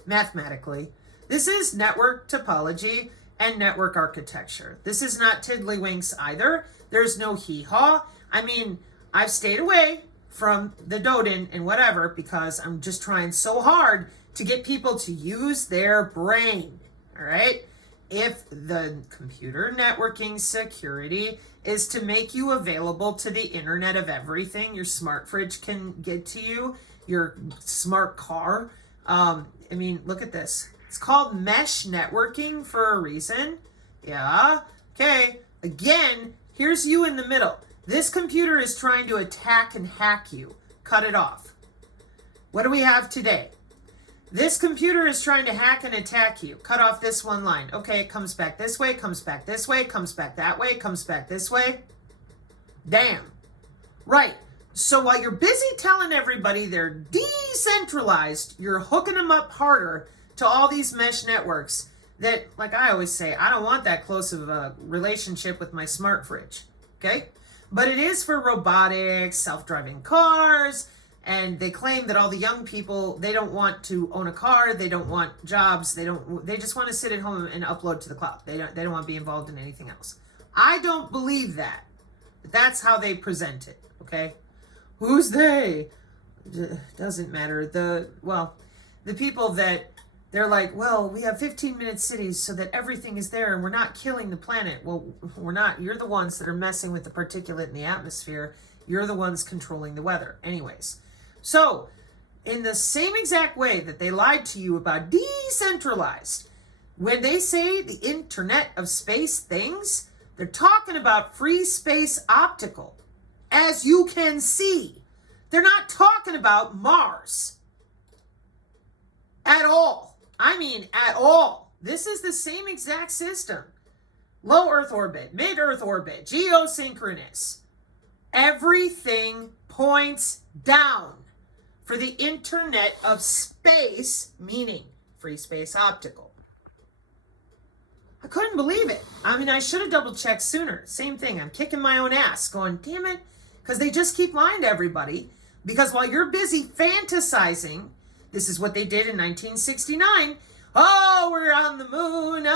mathematically. This is network topology and network architecture. This is not tiddlywinks either. There's no hee-haw. I mean, I've stayed away from the Doden and whatever because I'm just trying so hard to get people to use their brain, all right? If the computer networking security is to make you available to the internet of everything, your smart fridge can get to you, your smart car. I mean, look at this. It's called mesh networking for a reason. Yeah. Okay. Again, here's you in the middle. This computer is trying to attack and hack you. Cut it off. What do we have today? This computer is trying to hack and attack you. Cut off this one line. Okay, it comes back this way, comes back this way, comes back that way, comes back this way. Damn. Right. So while you're busy telling everybody they're decentralized, you're hooking them up harder to all these mesh networks that, like I always say, I don't want that close of a relationship with my smart fridge. Okay? But it is for robotics, self-driving cars, and they claim that all the young people, they don't want to own a car, they don't want jobs, they just want to sit at home and upload to the cloud. They don't want to be involved in anything else. I don't believe that. But that's how they present it, okay? Who's they? Doesn't matter. The people that they're like, well, we have 15-minute cities so that everything is there and we're not killing the planet. Well, we're not. You're the ones that are messing with the particulate in the atmosphere. You're the ones controlling the weather. Anyways. So, in the same exact way that they lied to you about decentralized, when they say the Internet of Space things, they're talking about free space optical. As you can see, they're not talking about Mars. At all. I mean, at all. This is the same exact system. Low Earth orbit, mid Earth orbit, geosynchronous. Everything points down for the Internet of Space, meaning free space optical. I couldn't believe it. I mean, I should have double checked sooner. Same thing. I'm kicking my own ass going, damn it. Because they just keep lying to everybody. Because while you're busy fantasizing, this is what they did in 1969. Oh, we're on the moon.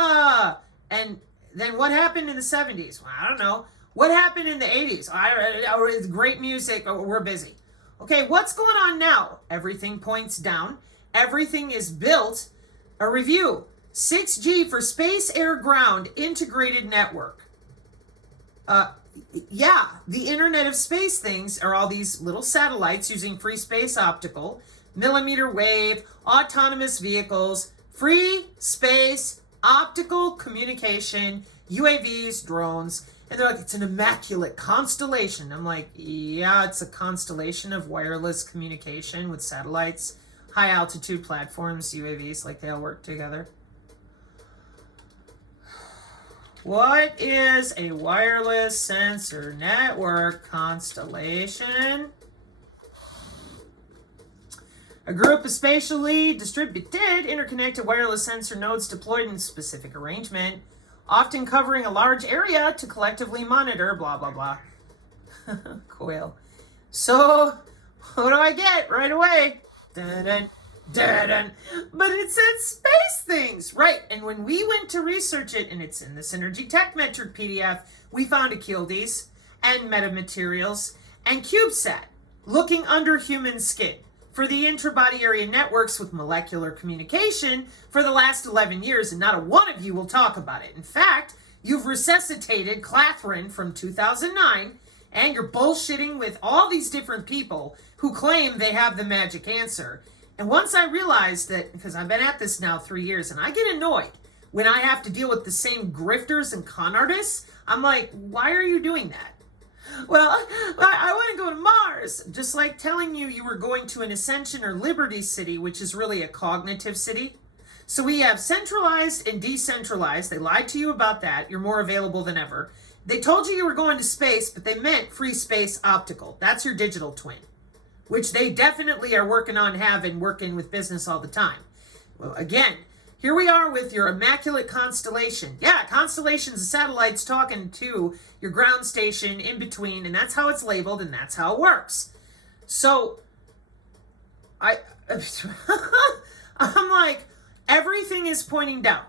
And then what happened in the 70s? Well, I don't know. What happened in the 80s? It's great music. We're busy. Okay, what's going on now? Everything points down. Everything is built. A review. 6G for space, air, ground integrated network. Yeah, the Internet of Space things are all these little satellites using free space optical, millimeter wave, autonomous vehicles, free space optical communication, UAVs, drones. And they're like, it's an immaculate constellation. I'm like, yeah, it's a constellation of wireless communication with satellites, high altitude platforms, UAVs, like they all work together. What is a wireless sensor network constellation? A group of spatially distributed interconnected wireless sensor nodes deployed in specific arrangement, often covering a large area to collectively monitor, blah, blah, blah. Coil. So, what do I get right away? Dun-dun, dun-dun. But it said space things, right? And when we went to research it, and it's in the Synergy Tech Metric PDF, we found Achilles and metamaterials and CubeSat looking under human skin for the intrabody area networks with molecular communication for the last 11 years, and not a one of you will talk about it. In fact, you've resuscitated Clathrin from 2009, and you're bullshitting with all these different people who claim they have the magic answer. And once I realized that, because I've been at this now 3 years, and I get annoyed when I have to deal with the same grifters and con artists, I'm like, why are you doing that? Well, I want to go to Mars. Just like telling you were going to an Ascension or Liberty City, which is really a cognitive city. So we have centralized and decentralized. They lied to you about that. You're more available than ever. They told you were going to space, but they meant free space optical. That's your digital twin, which they definitely are working on working with business all the time. Well, again, here we are with your immaculate constellation. Yeah, constellations of satellites talking to your ground station in between, and that's how it's labeled, and that's how it works. So, I'm like, everything is pointing down.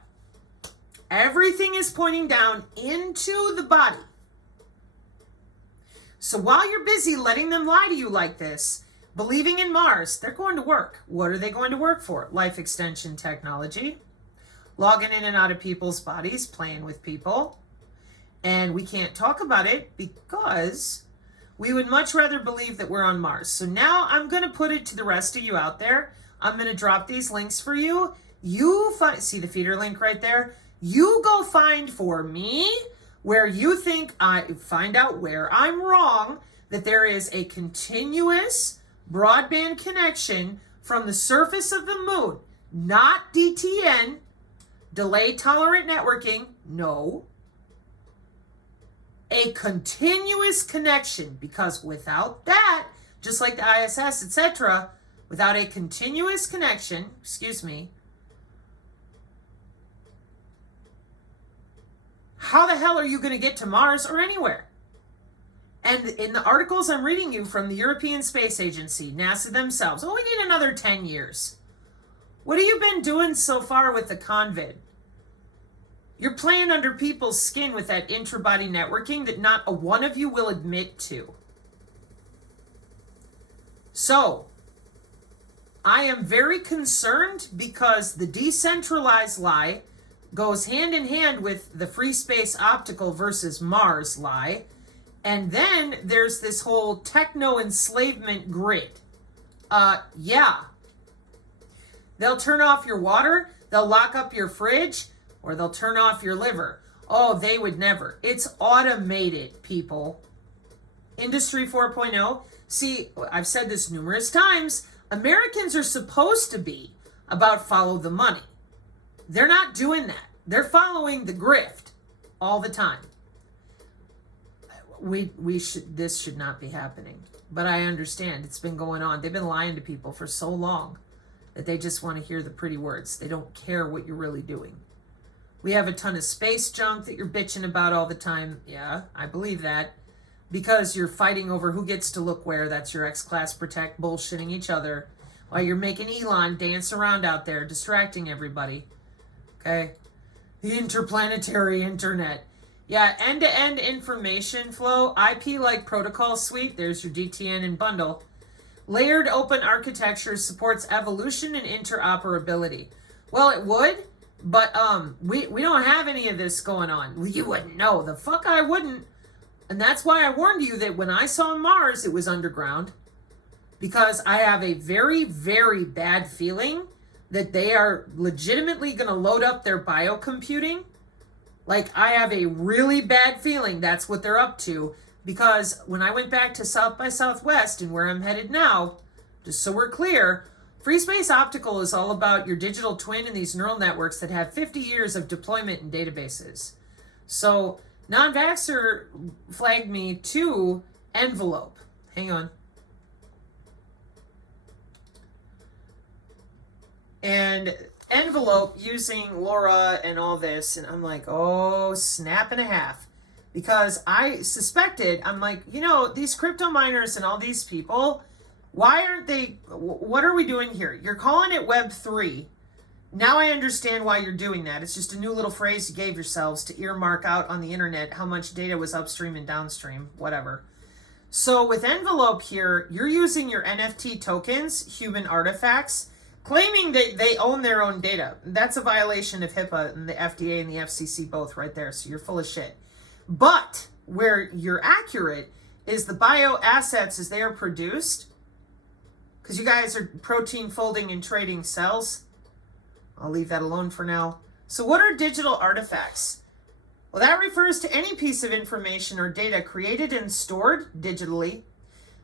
Everything is pointing down into the body. So while you're busy letting them lie to you like this, believing in Mars, they're going to work. What are they going to work for? Life extension technology. Logging in and out of people's bodies, playing with people. And we can't talk about it because we would much rather believe that we're on Mars. So now I'm going to put it to the rest of you out there. I'm going to drop these links for you. You see the feeder link right there? You go find for me where you think find out where I'm wrong, that there is a continuous broadband connection from the surface of the moon, not DTN, delay tolerant networking, no. A continuous connection, because without that, just like the ISS, etc., without a continuous connection, how the hell are you going to get to Mars or anywhere? And in the articles I'm reading you from the European Space Agency, NASA themselves, we need another 10 years. What have you been doing so far with the convid? You're playing under people's skin with that intra-body networking that not a one of you will admit to. So, I am very concerned because the decentralized lie goes hand in hand with the free space optical versus Mars lie. And then there's this whole techno enslavement grid. Yeah. They'll turn off your water, they'll lock up your fridge, or they'll turn off your liver. Oh, they would never. It's automated, people. Industry 4.0. See, I've said this numerous times. Americans are supposed to be about follow the money. They're not doing that. They're following the grift all the time. This should not be happening. But I understand. It's been going on. They've been lying to people for so long that they just want to hear the pretty words. They don't care what you're really doing. We have a ton of space junk that you're bitching about all the time. Yeah, I believe that. Because you're fighting over who gets to look where. That's your X-Class Protect bullshitting each other. While you're making Elon dance around out there, distracting everybody. Okay? The interplanetary internet. Yeah, end-to-end information flow. IP-like protocol suite. There's your DTN and bundle. Layered open architecture supports evolution and interoperability. Well, it would. But we don't have any of this going on. You wouldn't know. The fuck I wouldn't. And that's why I warned you that when I saw Mars, it was underground. Because I have a very, very bad feeling that they are legitimately going to load up their biocomputing. Like, I have a really bad feeling that's what they're up to. Because when I went back to South by Southwest and where I'm headed now, just so we're clear, Free Space Optical is all about your digital twin and these neural networks that have 50 years of deployment in databases. So, non-vaxxer flagged me to Envelope. Hang on. And Envelope using Laura and all this, and I'm like, oh, snap and a half. Because I suspected, I'm like, you know, these crypto miners and all these people, why aren't they, what are we doing here? You're calling it Web3. Now I understand why you're doing that. It's just a new little phrase you gave yourselves to earmark out on the internet how much data was upstream and downstream, whatever. So with Envelope here, you're using your NFT tokens, human artifacts, claiming that they own their own data. That's a violation of HIPAA and the FDA and the FCC both right there, so you're full of shit. But where you're accurate is the bio assets as they are produced, because you guys are protein folding and trading cells. I'll leave that alone for now. So what are digital artifacts? Well, that refers to any piece of information or data created and stored digitally.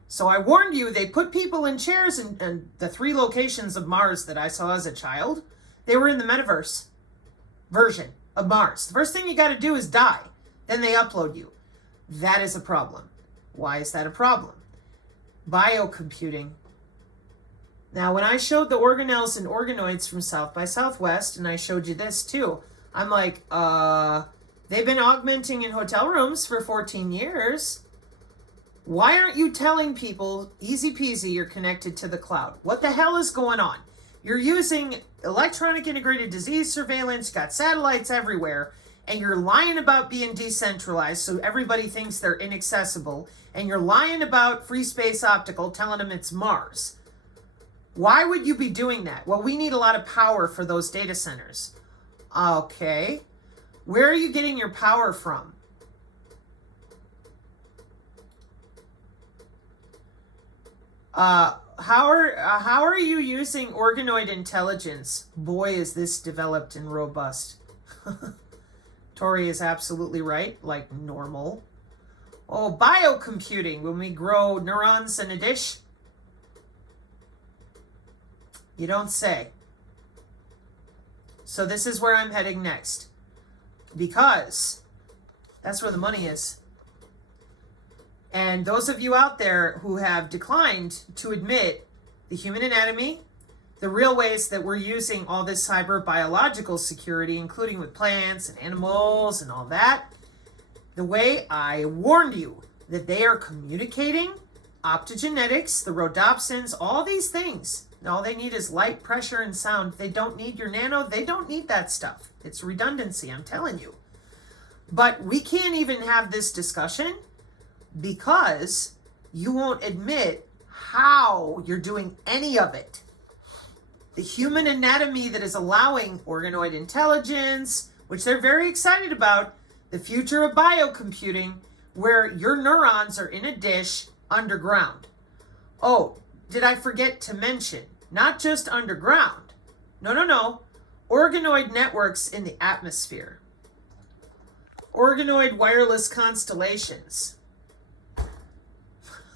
So I warned you, they put people in chairs in the 3 locations of Mars that I saw as a child. They were in the metaverse version of Mars. The first thing you got to do is die. Then they upload you. That is a problem. Why is that a problem? Biocomputing. Now, when I showed the organelles and organoids from South by Southwest, and I showed you this too, I'm like, they've been augmenting in hotel rooms for 14 years. Why aren't you telling people, easy peasy, you're connected to the cloud? What the hell is going on? You're using electronic integrated disease surveillance, got satellites everywhere, and you're lying about being decentralized so everybody thinks they're inaccessible, and you're lying about Free Space Optical, telling them it's Mars. Why would you be doing that? Well, we need a lot of power for those data centers. Okay. Where are you getting your power from? How are you using organoid intelligence? Boy, is this developed and robust. Tori is absolutely right, like normal. Oh, biocomputing, when we grow neurons in a dish? You don't say. So this is where I'm heading next. Because that's where the money is. And those of you out there who have declined to admit the human anatomy, the real ways that we're using all this cyber biological security, including with plants and animals and all that, the way I warned you that they are communicating, optogenetics, the rhodopsins, all these things. All they need is light, pressure, and sound. They don't need your nano. They don't need that stuff. It's redundancy, I'm telling you. But we can't even have this discussion because you won't admit how you're doing any of it. The human anatomy that is allowing organoid intelligence, which they're very excited about, the future of biocomputing, where your neurons are in a dish underground. Oh, did I forget to mention, not just underground. No. Organoid networks in the atmosphere. Organoid wireless constellations.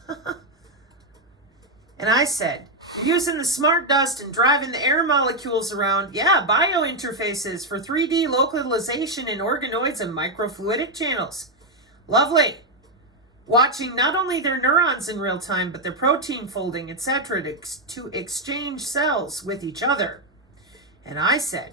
And I said, you're using the smart dust and driving the air molecules around. Yeah, biointerfaces for 3D localization in organoids and microfluidic channels. Lovely. Watching not only their neurons in real time, but their protein folding, etc., to exchange cells with each other. And I said,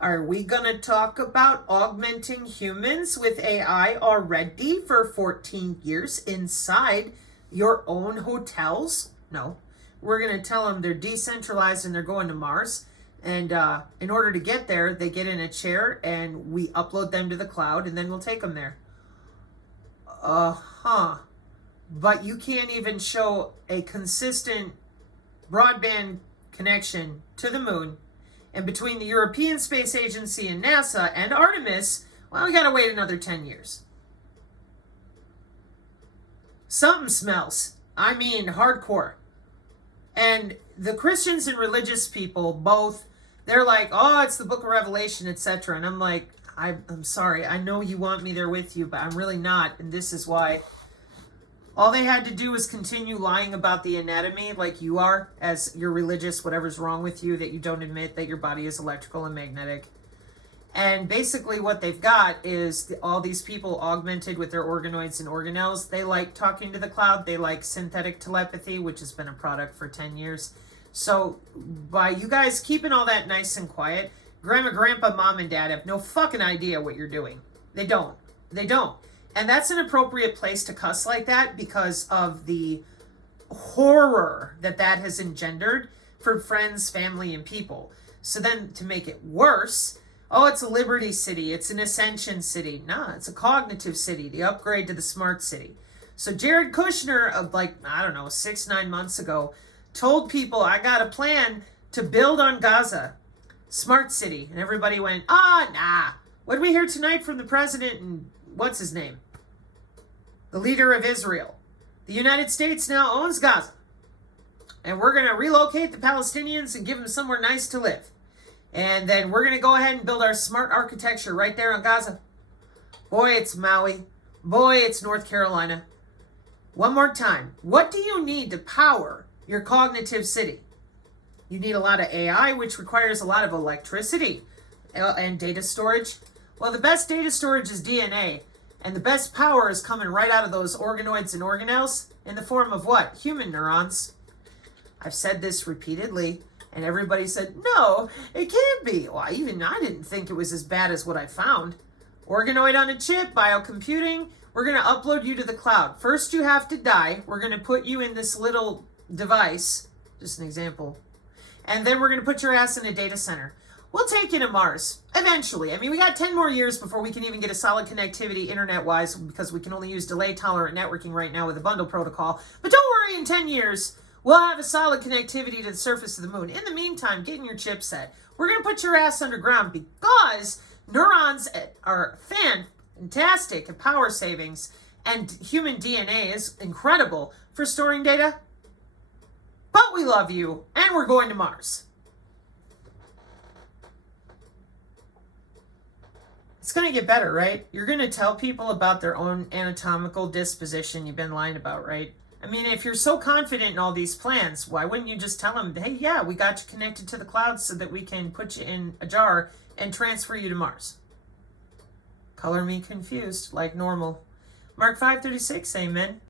are we going to talk about augmenting humans with AI already for 14 years inside your own hotels? No. We're going to tell them they're decentralized and they're going to Mars. And in order to get there, they get in a chair and we upload them to the cloud and then we'll take them there. But you can't even show a consistent broadband connection to the moon. And between the European Space Agency and NASA and Artemis, well, we got to wait another 10 years. Something smells. I mean, hardcore. And the Christians and religious people both, they're like, oh, it's the book of Revelation, etc. And I'm like, I'm sorry. I know you want me there with you, but I'm really not. And this is why. All they had to do was continue lying about the anatomy like you are, as you're religious, whatever's wrong with you, that you don't admit that your body is electrical and magnetic. And basically what they've got is all these people augmented with their organoids and organelles. They like talking to the cloud. They like synthetic telepathy, which has been a product for 10 years. So by you guys keeping all that nice and quiet, grandma, grandpa, mom, and dad have no fucking idea what you're doing. They don't. They don't. And that's an appropriate place to cuss like that because of the horror that that has engendered for friends, family, and people. So then to make it worse, oh, it's a liberty city. It's an ascension city. Nah, it's a cognitive city, the upgrade to the smart city. So Jared Kushner of 6-9 months ago told people, I got a plan to build on Gaza. Smart city. And everybody went, nah. What did we hear tonight from the president and what's his name? The leader of Israel. The United States now owns Gaza. And we're going to relocate the Palestinians and give them somewhere nice to live. And then we're going to go ahead and build our smart architecture right there on Gaza. Boy, it's Maui. Boy, it's North Carolina. One more time. What do you need to power your cognitive city? You need a lot of AI, which requires a lot of electricity and data storage. Well, the best data storage is DNA. And the best power is coming right out of those organoids and organelles in the form of what? Human neurons. I've said this repeatedly, and everybody said, no, it can't be. Well, even I didn't think it was as bad as what I found. Organoid on a chip, biocomputing. We're going to upload you to the cloud. First, you have to die. We're going to put you in this little device, just an example. And then we're going to put your ass in a data center. We'll take you to Mars, eventually. I mean, we got 10 more years before we can even get a solid connectivity internet-wise because we can only use delay-tolerant networking right now with the bundle protocol. But don't worry, in 10 years, we'll have a solid connectivity to the surface of the moon. In the meantime, get in your chipset. We're going to put your ass underground because neurons are fantastic at power savings, and human DNA is incredible for storing data. But we love you, and we're going to Mars. It's going to get better, right? You're going to tell people about their own anatomical disposition you've been lying about, right? I mean, if you're so confident in all these plans, why wouldn't you just tell them, hey, yeah, we got you connected to the cloud so that we can put you in a jar and transfer you to Mars? Color me confused, like normal. Mark 5:36, amen.